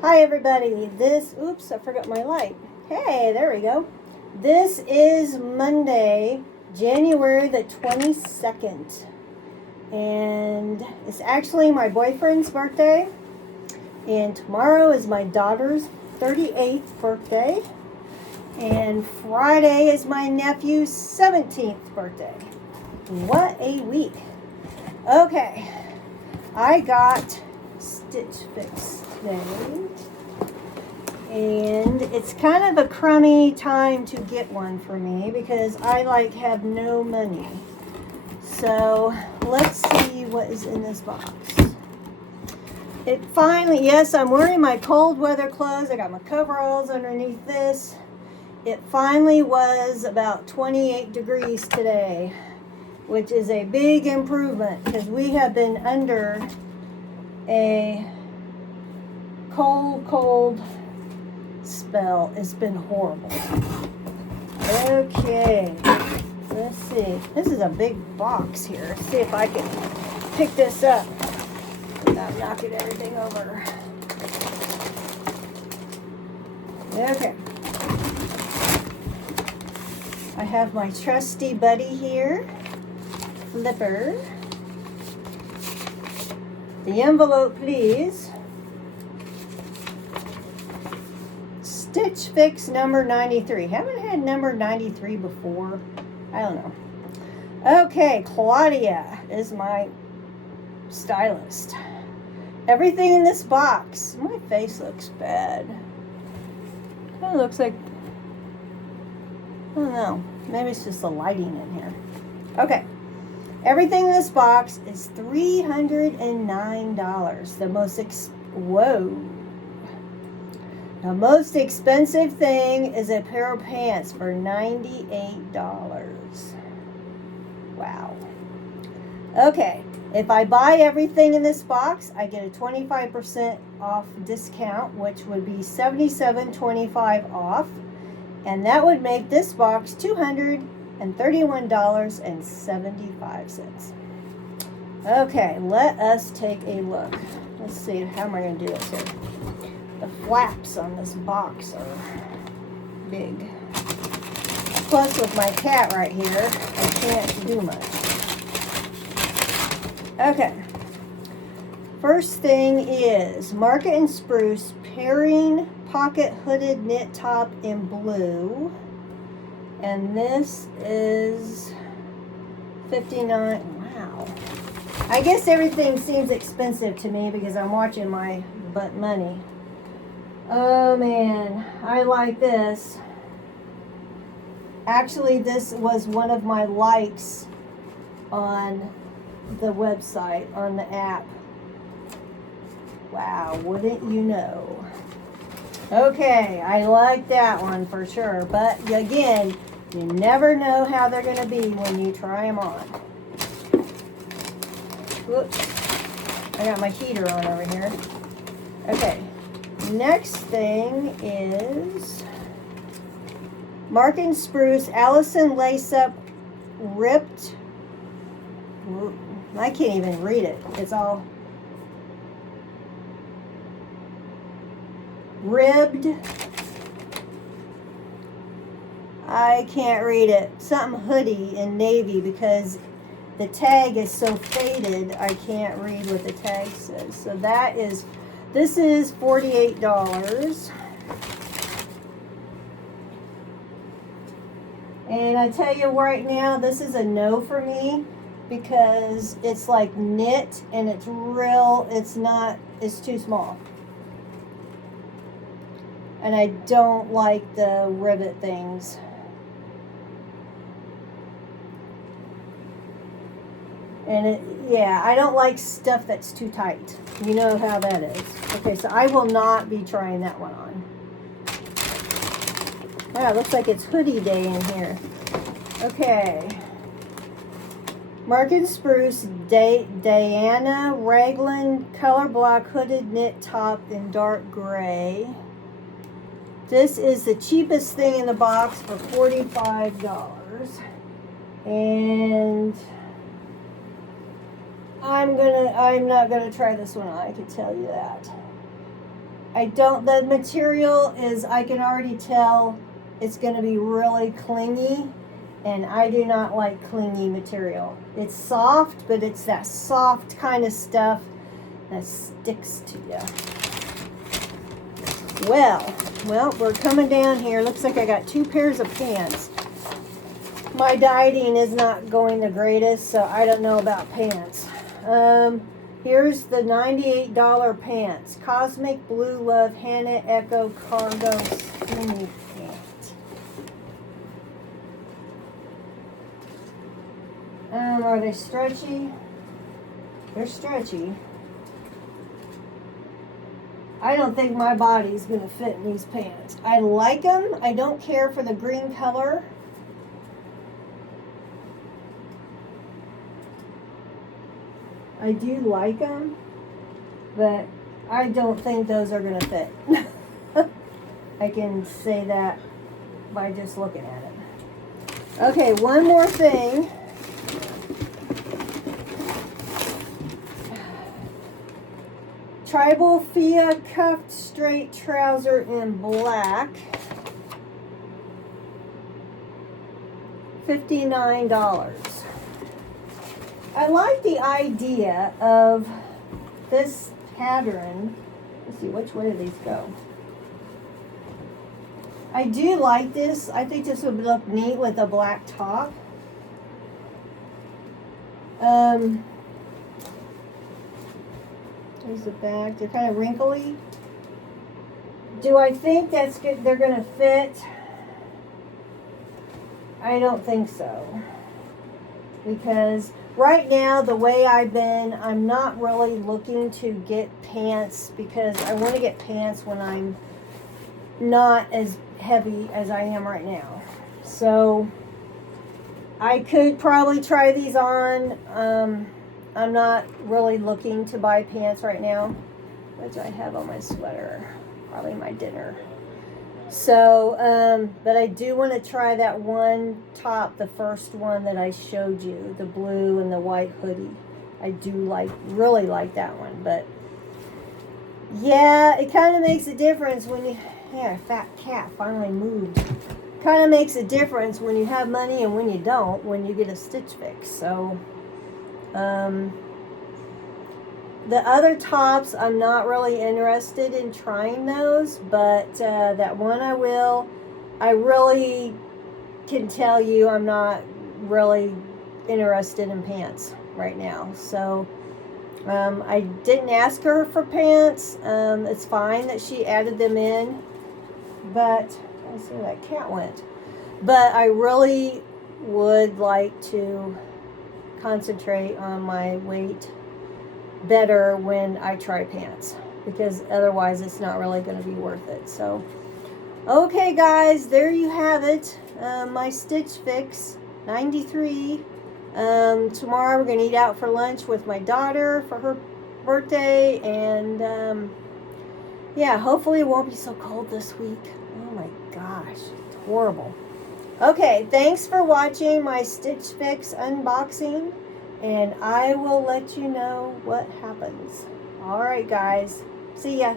Hi everybody, oops, I forgot my light. Hey, there we go. This is Monday, January the 22nd. And it's actually my boyfriend's birthday. And tomorrow is my daughter's 38th birthday. And Friday is my nephew's 17th birthday. What a week. Okay, I got Stitch Fix today. And it's kind of a crummy time to get one for me because I have no money. So let's see what is in this box. It finally, yes, I'm wearing my cold weather clothes. I got my coveralls underneath this. It finally was about 28 degrees today, which is a big improvement because we have been under a cold spell. It's been horrible. Okay, let's see. This is a big box here. Let's see if I can pick this up without knocking everything over. Okay. I have my trusty buddy here, Flipper. The envelope, please. Stitch Fix number 93. Haven't had number 93 before. I don't know. Okay, Claudia is my stylist. Everything in this box. My face looks bad. Kind of looks like, I don't know. Maybe it's just the lighting in here. Okay. Everything in this box is $309. The most expensive thing is a pair of pants for $98. Wow. Okay, if I buy everything in this box, I get a 25% off discount, which would be $77.25 off. And that would make this box $231.75. Okay, let us take a look. Let's see, how am I going to do this here? The flaps on this box are big. Plus, with my cat right here, I can't do much. Okay. First thing is Market & Spruce Pairing Pocket Hooded Knit Top in blue. And this is $59. Wow. I guess everything seems expensive to me because I'm watching my butt money. Oh man, I like this. Actually, this was one of my likes on the website, on the app. Wow, wouldn't you know? Okay, I like that one for sure. But again, you never know how they're going to be when you try them on. Whoops. I got my heater on over here. Okay. Next thing is Market & Spruce Allison Lace Up Ripped. I can't even read it. It's all ribbed. I can't read it. Something hoodie in navy because the tag is so faded I can't read what the tag says. So this is $48. And I tell you right now, this is a no for me because it's like knit and it's too small. And I don't like the rivet things. And I don't like stuff that's too tight. You know how that is. Okay, so I will not be trying that one on. Wow, it looks like it's hoodie day in here. Okay. Market & Spruce Diana Raglan Color Block Hooded Knit Top in dark gray. This is the cheapest thing in the box for $45. And I'm not gonna try this one on, I can tell you that. the material is, I can already tell it's going to be really clingy, and I do not like clingy material. It's soft, but it's that soft kind of stuff that sticks to you. Well, we're coming down here. Looks like I got 2 pairs of pants. My dieting is not going the greatest, so I don't know about pants. Here's the $98 pants. Cosmic Blue Love Hannah Echo Cargo Skinny Pant. Are they stretchy? They're stretchy. I don't think my body's going to fit in these pants. I like them. I don't care for the green color. I do like them, but I don't think those are going to fit. I can say that by just looking at it. Okay, one more thing. Tribal Fia cuffed straight trouser in black. $59. I like the idea of this pattern. Let's see, which way do these go? I do like this. I think this would look neat with a black top. There's the back. They're kind of wrinkly. Do I think that's good? They're going to fit? I don't think so. Because right now, the way I've been, I'm not really looking to get pants because I want to get pants when I'm not as heavy as I am right now. So I could probably try these on. I'm not really looking to buy pants right now. What do I have on my sweater? Probably my dinner. So, but I do want to try that one top, the first one that I showed you, the blue and the white hoodie. I do really like that one. But yeah, it kind of makes a difference when you, yeah, fat cat finally moved. Kind of makes a difference when you have money and when you don't, when you get a Stitch Fix. So, the other tops, I'm not really interested in trying those, but that one I will. I really can tell you I'm not really interested in pants right now. So I didn't ask her for pants. It's fine that she added them in, but I see where that cat went. But I really would like to concentrate on my weight better when I try pants, because otherwise it's not really going to be worth it. So okay guys, there you have it. My Stitch Fix 93. Tomorrow we're going to eat out for lunch with my daughter for her birthday, and yeah, hopefully it won't be so cold this week. Oh my gosh, it's horrible. Okay, thanks for watching my Stitch Fix unboxing, and I will let you know what happens. All right, guys. See ya.